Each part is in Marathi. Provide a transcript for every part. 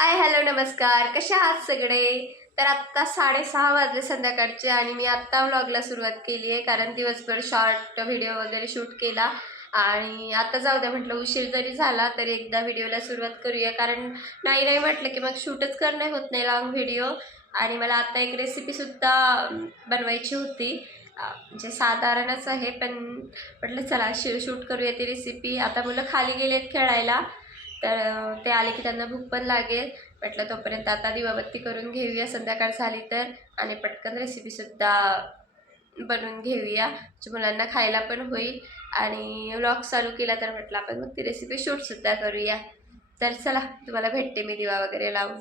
हाय हॅलो नमस्कार, कशा आहात सगळे. तर आत्ता 6:30 वाजले संध्याकाळचे आणि मी आत्ता व्लॉगला सुरुवात केली आहे, कारण दिवसभर शॉर्ट व्हिडिओ वगैरे शूट केला आणि आता जाऊ द्या म्हटलं, उशीर जरी झाला तरी एकदा व्हिडिओला सुरुवात करूया, कारण नाही नाही म्हटलं की मग शूटच करणं होत नाही लॉंग व्हिडिओ. आणि मला आता एक रेसिपीसुद्धा बनवायची होती, म्हणजे साधारणच आहे पण म्हटलं चला शूट करूया ती रेसिपी. आता मुलं खाली गेलेत खेळायला, तर ते आले की त्यांना भूक पण लागेल. म्हटलं तोपर्यंत आता दिवाबत्ती करून घेऊया संध्याकाळ झाली तर, आणि पटकन रेसिपीसुद्धा बनवून घेऊया जे मुलांना खायला पण होईल. आणि व्लॉग चालू केला तर म्हटलं आपण मग ती रेसिपी शूटसुद्धा करूया. तर चला तुम्हाला भेटते मी दिवा वगैरे लावून.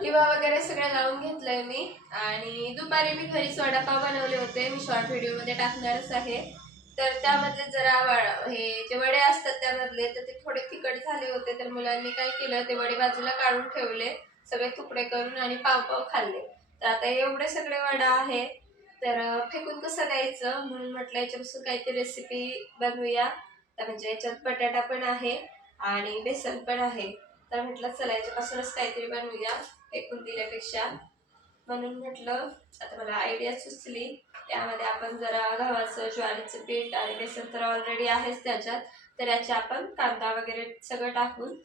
दिवा वगैरे सगळं लावून घेतलंय मी. आणि दुपारी मी घरीच वडापाव बनवले होते, मी शॉर्ट व्हिडिओमध्ये टाकणारच आहे. तर त्यामधले जरा हे जे वडे असतात त्यामधले तर ते थोडे तिखट झाले होते, तर मुलांनी काय केलं, ते वडे बाजूला काढून ठेवले सगळे तुकडे करून आणि पाव पाव खाल्ले. तर आता एवढे सगळे वडा आहे, तर फेकून कसं द्यायचं म्हणून म्हटलं याच्यापासून काहीतरी रेसिपी बनवूया. तर म्हणजे याच्यात बटाटा पण आहे आणि बेसन पण आहे, तर म्हटलं चला याच्यापासूनच काहीतरी बनवूया फेकून दिल्यापेक्षा. म्हणून म्हटलं आता मला आयडिया सुचली, त्यामध्ये आपण जरा गव्हाचं ज्वारीचं पीठ आणि बेसन तर ऑलरेडी आहेच त्याच्यात, तर याचे आपण कांदा वगैरे सगळं टाकून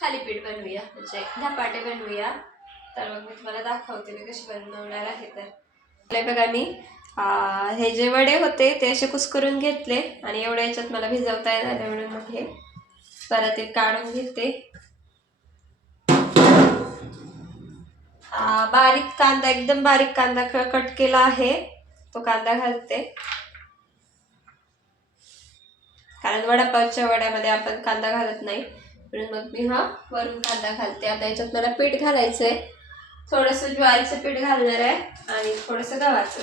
थालीपीठ बनवूया, म्हणजे धपाटे बनवूया. तर मग मी तुम्हाला दाखवते मी कशी बनवणार आहे. तर बघा मी हे जे वडे होते ते असे कुस्करून घेतले आणि एवढ्या याच्यात मला भिजवता येणार म्हणून मग हे परत एक काढून घेते. बारीक कांदा, एकदम बारीक कांदा कट केला आहे, तो कांदा घालते, कारण वडापावच्या वड्यामध्ये आपण कांदा घालत नाही म्हणून मग मी हा वरून कांदा घालते. आता याच्यात मला पीठ घालायचंय, थोडंसं ज्वारीचं पीठ घालणार आहे आणि थोडंसं गव्हाचं.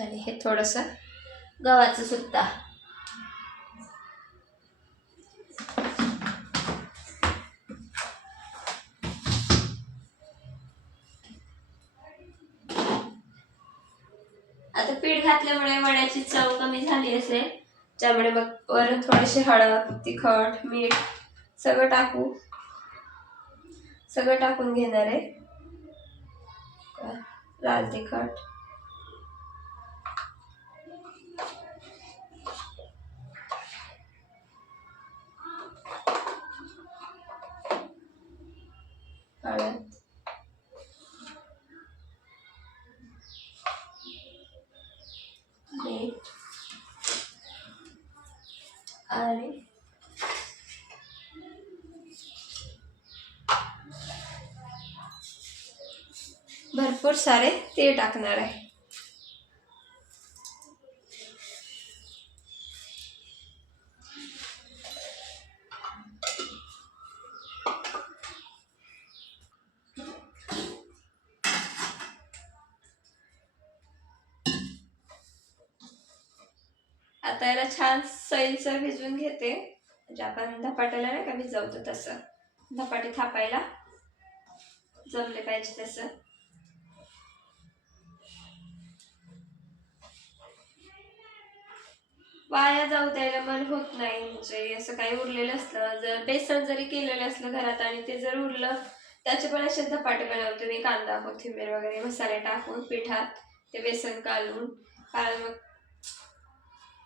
आणि हे थोडंसं गव्हाचं सुद्धा. आता पीठ घातल्यामुळे वड्याची चव कमी झाली असेल, त्यामुळे मग वरून थोडेसे हळद, तिखट, मीठ सगळं टाकून घेणार आहे. लाल तिखट, हळद, मीठ आणि भरपूर सारे तीळ टाकणार आहे. आता याला छान सैलसर भिजवून घेते, म्हणजे आपण धपाट्याला नाही का भिजवतो तसं, धपाटे थापायला जमले पाहिजे तसं. वाया जाऊ द्यायला मन होत नाही, म्हणजे असं काही उरलेलं असलं, जर बेसन जरी केलेलं असलं घरात आणि ते जर उरलं, त्याचे पण असे धपाटे बनवते मी, कांदा कोथिंबीर वगैरे मसाले टाकून पिठात ते बेसन कालवून. कारण मग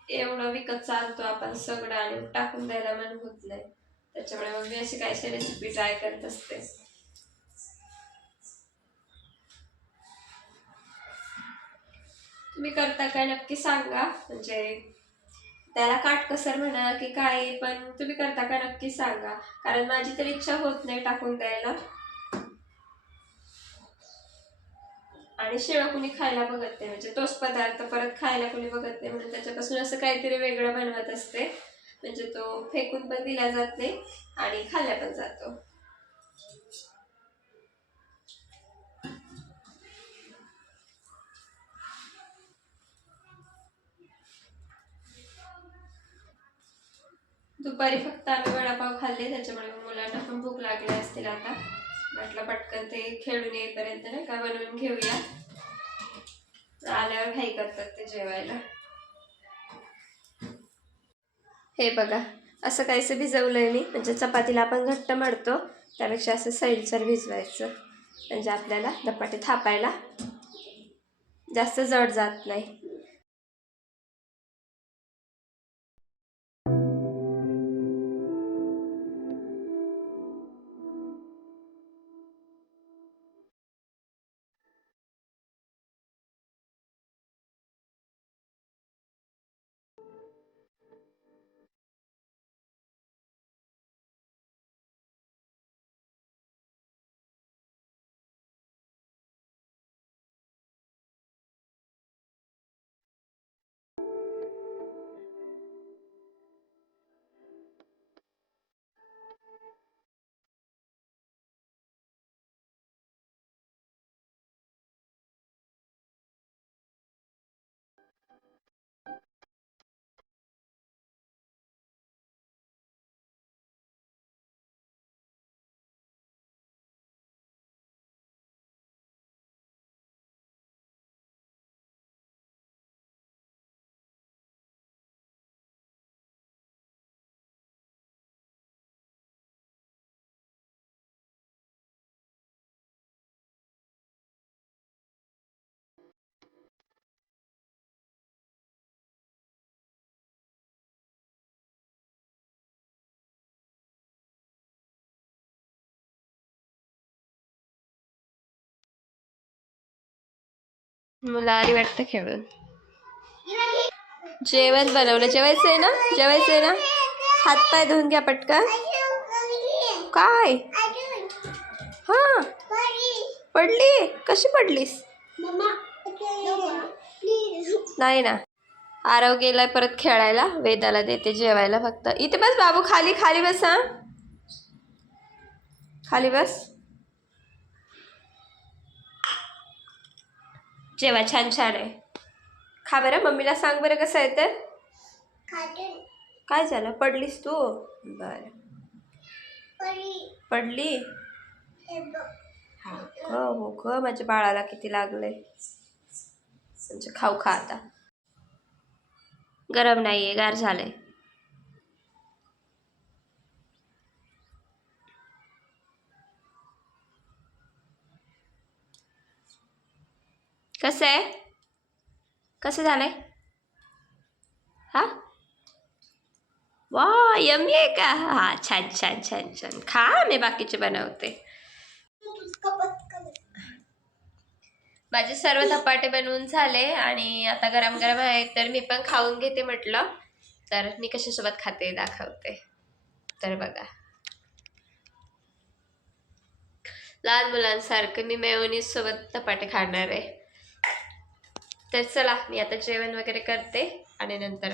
एवढं विकत चालतो आपण सगळं आणि टाकून द्यायला मन होत नाही. त्याच्यामुळे मग मी अशी काहीशी रेसिपी ट्राय करत असते. तुम्ही करता काय नक्की सांगा, म्हणजे त्याला काटकसर म्हणा की काय, पण तुम्ही करता का नक्की सांगा, कारण माझी तर इच्छा होत नाही टाकून द्यायला. आणि शिळं कुणी खायला बघत नाही, म्हणजे तोच पदार्थ परत खायला कुणी बघत नाही, म्हणून त्याच्यापासून असं काहीतरी वेगळं बनवत असते, म्हणजे तो फेकून पण दिला जात नाही आणि खाल्ला पण जातो. दुपारी फक्त आम्ही वडापाव खाल्ले, त्याच्यामुळे मुलांना पण भूक लागली असतील आता. म्हटलं पटकन ते खेळून येईपर्यंत नाही का बनवून घेऊया, आल्यावर घाई करतात ते जेवायला. हे बघा, असं काहीसं भिजवलंय मी, म्हणजे चपातीला आपण घट्ट मळतो त्यापेक्षा असं सैलसर भिजवायचं, म्हणजे आपल्याला धपाटे थापायला जास्त जड जात नाही. मुलं आली वाटतं खेळून. जेवण बनवलं, जेवायचंय ना, जेवायचंय ना, हातपाय धुवून घ्या पटकन. काय? हा, पडली? कशी पडलीस? नाही ना, आरव गेलाय परत खेळायला, वेदाला देते जेवायला. फक्त इथे बस बाबू, खाली खाली बस, हा खाली बस. जेवा, छान छान आहे, खा बरं. मम्मीला सांग बरं कसं आहे तर. काय झालं, पडलीस तू? बर, पडली? हा ग, हो ग, माझ्या बाळाला किती लागलंय. म्हणजे खाऊ खा आता. गरम नाहीये, गार झालंय. कसं आहे, कसं झालंय? हा, वा, यम्मी आहे का? हा, छान छान छान छान, खा, मी बाकीचे बनवते. माझे सर्व धपाटे बनवून झाले आणि आता गरम गरम आहे, तर मी पण खाऊन घेते म्हटलं. तर मी कशासोबत खाते दाखवते. तर बघा, लहान मुलांसारखं मी मेयोनीज सोबत धपाटे खाणार आहे. तर चला, मी आता जेवण वगैरे करते आणि नंतर